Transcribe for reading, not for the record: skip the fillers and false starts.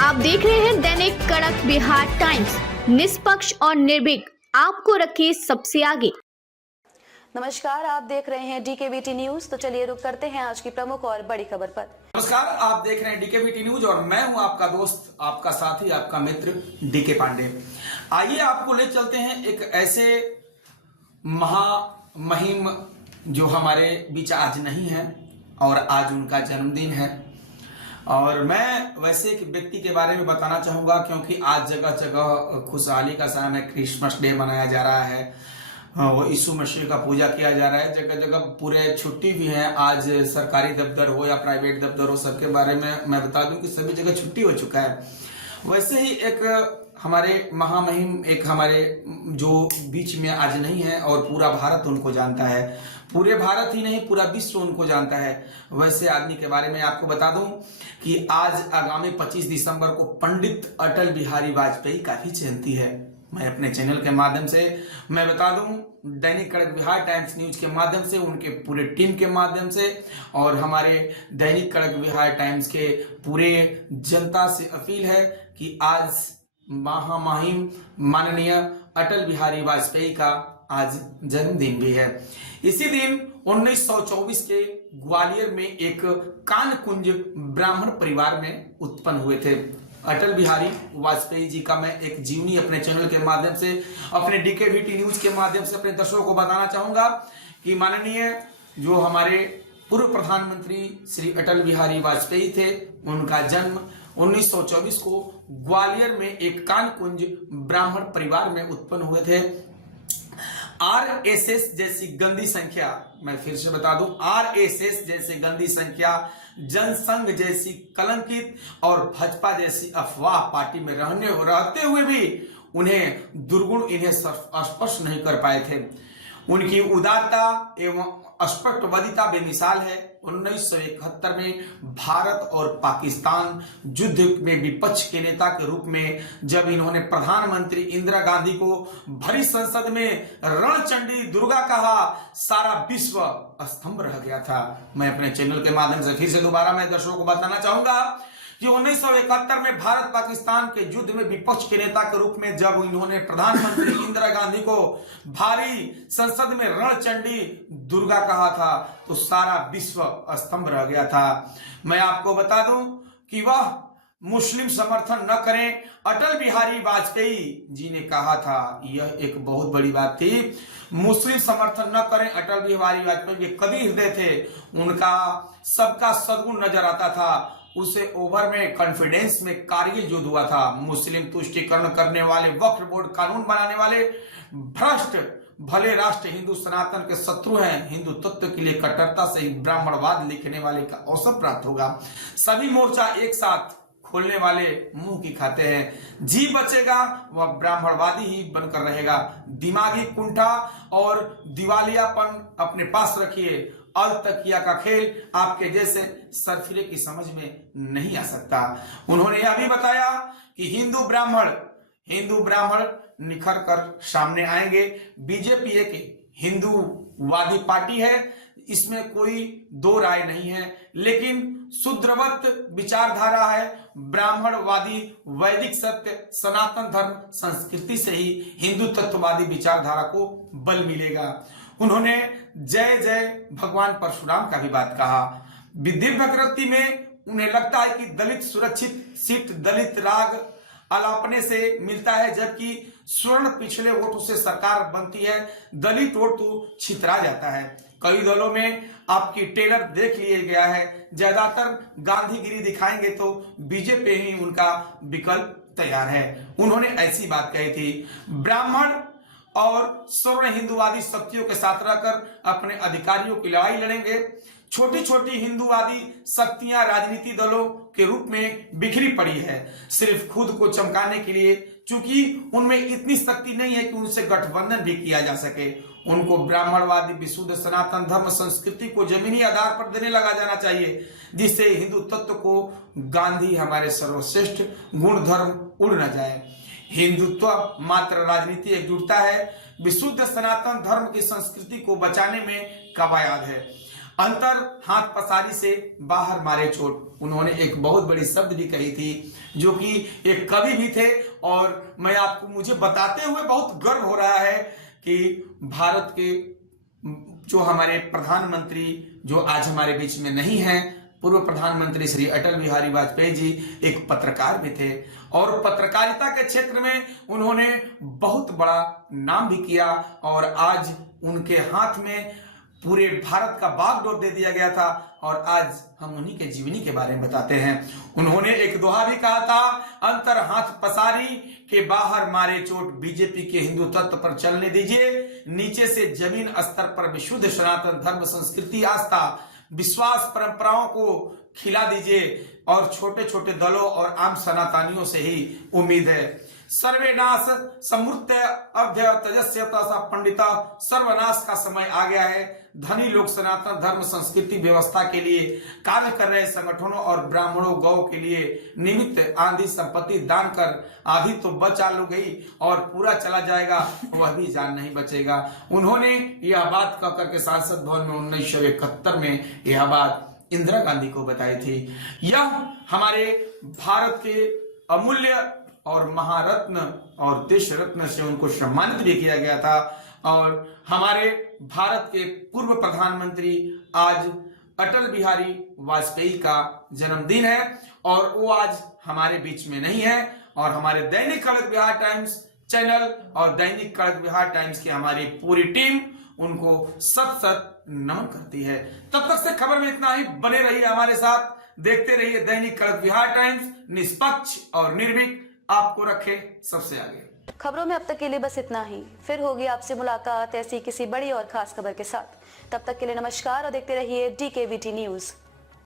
आप देख रहे हैं दैनिक कड़क बिहार टाइम्स, निष्पक्ष और निर्भीक, आपको रखे सबसे आगे। नमस्कार, आप देख रहे हैं डीकेबीटी न्यूज। तो चलिए रुक करते हैं आज की प्रमुख और बड़ी खबर पर। नमस्कार, आप देख रहे हैं डीकेबीटी न्यूज और मैं हूं आपका दोस्त, आपका साथी, आपका मित्र डीके पांडे। आइए आपको ले चलते हैं एक ऐसे महामहिम जो हमारे बीच आज नहीं है और आज उनका जन्मदिन है। और मैं वैसे एक व्यक्ति के बारे में बताना चाहूंगा क्योंकि आज जगह जगह खुशहाली का समय है, क्रिसमस डे मनाया जा रहा है, वो यीशु मसीह का पूजा किया जा रहा है, जगह जगह पूरे छुट्टी भी है। आज सरकारी दफ्तर हो या प्राइवेट दफ्तर हो, सबके बारे में मैं बता दूं कि सभी जगह छुट्टी हो चुका है। वैसे ही एक हमारे महामहिम, एक हमारे जो बीच में आज नहीं है और पूरा भारत उनको जानता है, पूरे भारत ही नहीं पूरा विश्व उनको जानता है। वैसे आदमी के बारे में आपको बता दूं कि आज आगामी 25 दिसंबर को पंडित अटल बिहारी वाजपेयी का भी जयंती है। मैं अपने चैनल के माध्यम से मैं बता दूं, दैनिक कड़क बिहार टाइम्स न्यूज के माध्यम से, उनके पूरे टीम के माध्यम से और हमारे दैनिक कड़क बिहार टाइम्स के पूरे जनता से अपील है कि आज महामहिम माननीय अटल बिहारी वाजपेयी का आज जन्मदिन भी है। इसी दिन 1924 के ग्वालियर में एक कानकुंज ब्राह्मण परिवार में उत्पन्न हुए थे। अटल बिहारी वाजपेयी जी का मैं एक जीवनी अपने चैनल के माध्यम से, अपने डीकेबीटी न्यूज के माध्यम से अपने दर्शकों को बताना चाहूंगा कि माननीय जो हमारे पूर्व प्रधानमंत्री श्री अटल बिहारी वाजपेयी थे, उनका जन्म 1924 को ग्वालियर में एक कानकुंज ब्राह्मण परिवार में उत्पन्न हुए थे। आरएसएस जैसी गंदी संख्या, मैं फिर से बता दूं, आरएसएस जैसी गंदी संख्या, जनसंघ जैसी कलंकित और भाजपा जैसी अफवाह पार्टी में रहते हुए भी उन्हें दुर्गुण इन्हें स्पर्श नहीं कर पाए थे। उनकी उदारता एवं स्पष्टवादिता बेमिसाल है। 1971 में भारत और पाकिस्तान युद्ध में विपक्ष के नेता के रूप में जब इन्होंने प्रधानमंत्री इंदिरा गांधी को भरी संसद में रणचंडी दुर्गा कहा, सारा विश्व स्तंभ रह गया था। मैं अपने चैनल के माध्यम से फिर से दोबारा मैं दर्शकों को बताना चाहूंगा कि 1971 में भारत पाकिस्तान के युद्ध में विपक्ष के नेता के रूप में जब इन्होंने प्रधानमंत्री इंदिरा गांधी को भारी संसद में रणचंडी दुर्गा कहा था तो सारा विश्व स्तंभ रह गया था। मैं आपको बता दूं कि वह मुस्लिम समर्थन न करें, अटल बिहारी वाजपेयी जी ने कहा था, यह एक बहुत बड़ी बात थी। मुस्लिम समर्थन न करें, अटल बिहारी वाजपेयी के कवि हृदय थे, उनका सबका सद्गुण नजर आता था। उसे ओवर में कॉन्फिडेंस में कारगिल युद्ध हुआ था। मुस्लिम तुष्टिकरण करने वाले, वक्फ बोर्ड कानून बनाने वाले भ्रष्ट भले राष्ट्र हिंदू सनातन के शत्रु हैं। हिंदू तत्व के लिए कट्टरता से ही ब्राह्मणवाद लिखने वाले का अवसर प्राप्त होगा। सभी मोर्चा एक साथ खोलने वाले मुंह की खाते हैं। जी बचेगा वह ब्राह्मणवादी ही बनकर रहेगा। दिमागी कुंठा और दिवालियापन अपने पास रखिए। अल तकिया का खेल आपके जैसे सरफिरे की समझ में नहीं आ सकता। उन्होंने यह भी बताया कि हिंदू ब्राह्मण निखर कर सामने आएंगे। बीजेपी एक हिंदूवादी पार्टी है, इसमें कोई दो राय नहीं है, लेकिन शूद्रवत विचारधारा है। ब्राह्मणवादी वैदिक सत्य, सनातन धर्म, संस्कृति से ही हिंदू तत्ववादी विचारधारा को बल मिलेगा। उन्होंने जय जय भगवान परशुराम का भी बात कहा। दिव्य भक्ति में उन्हें लगता है कि दलित सुरक्षित सीट दलित राग अलापने से मिलता है, जबकि स्वर्ण पिछले वोटों से सरकार बनती है, दलित वोट तो छितरा जाता है। कई दलों में आपकी टेलर देख लिया गया है, ज्यादातर गांधीगिरी दिखाएंगे तो बीजेपी ही उनका विकल्प तैयार है। उन्होंने ऐसी बात कही थी, ब्राह्मण और स्वर्ण हिंदूवादी शक्तियों के साथ रहकर अपने अधिकारियों की लड़ाई लड़ेंगे। छोटी छोटी हिंदूवादी शक्तियां राजनीति दलों के रूप में बिखरी पड़ी है, सिर्फ खुद को चमकाने के लिए, क्योंकि उनमें इतनी शक्ति नहीं है कि उनसे गठबंधन भी किया जा सके। उनको ब्राह्मणवादी विशुद्ध सनातन धर्म संस्कृति को जमीनी आधार पर देने लगा जाना चाहिए, जिससे हिंदू तत्व को गांधी हमारे सर्वश्रेष्ठ गुण धर्म उड़ न जाए। हिंदुत्व मात्र राजनीति एकजुटता है, विशुद्ध सनातन धर्म की संस्कृति को बचाने में कवायद है। अंतर हाथ पसारी से बाहर मारे चोट। उन्होंने एक बहुत बड़ी शब्द भी कही थी, जो कि एक कवि भी थे। और मैं आपको मुझे बताते हुए बहुत गर्व हो रहा है कि भारत के जो हमारे प्रधानमंत्री जो आज हमारे बीच में नहीं हैं, पूर्व प्रधानमंत्री श्री अटल बिहारी वाजपेयी जी एक पत्रकार भी थे और पत्रकारिता के क्षेत्र में उन्होंने बहुत बड़ा नाम भी किया। और आज उनके हाथ में पूरे भारत का बागडोर दे दिया गया था। और आज हम उन्हीं के जीवनी के बारे में बताते हैं। उन्होंने एक दोहा भी कहा था, अंतर हाथ पसारी के बाहर मारे चोट, बीजेपी के हिंदू तत्व पर चलने दीजिए, नीचे से जमीन स्तर पर विशुद्ध सनातन धर्म संस्कृति आस्था विश्वास परंपराओं को खिला दीजिए। और छोटे छोटे दलों और आम सनातनियों से ही उम्मीद है। सर्वेनाश समृत्य अभ्य तेजस्यता पंडिता, सर्वनाश का समय आ गया है। धनी लोग सनातन धर्म संस्कृति व्यवस्था के लिए कार्य कर रहे संगठनों और ब्राह्मणों गौ के लिए निमित्त आंधी संपत्ति दान कर आधी तो बच चालू गई और पूरा चला जाएगा, वह भी जान नहीं बचेगा। उन्होंने यह बात कहकर के सांसद भवन में 1971 में यह बात इंदिरा गांधी को बताई थी। यह हमारे भारत के अमूल्य और महारत्न और देश रत्न से उनको सम्मानित भी किया गया था। और हमारे भारत के पूर्व प्रधानमंत्री आज अटल बिहारी वाजपेयी का जन्मदिन है और वो आज हमारे बीच में नहीं है। और हमारे दैनिक खड़क बिहार टाइम्स चैनल और दैनिक खड़क बिहार टाइम्स की हमारी पूरी टीम उनको सत सत नमन करती है। तब तक से खबर में इतना ही। बने रहिए हमारे साथ, देखते रहिए दैनिक खड़क बिहार टाइम्स, निष्पक्ष और निर्भीक, आपको रखे सबसे आगे। खबरों में अब तक के लिए बस इतना ही। फिर होगी आपसे मुलाकात ऐसी किसी बड़ी और खास खबर के साथ। तब तक के लिए नमस्कार और देखते रहिए DKBT न्यूज।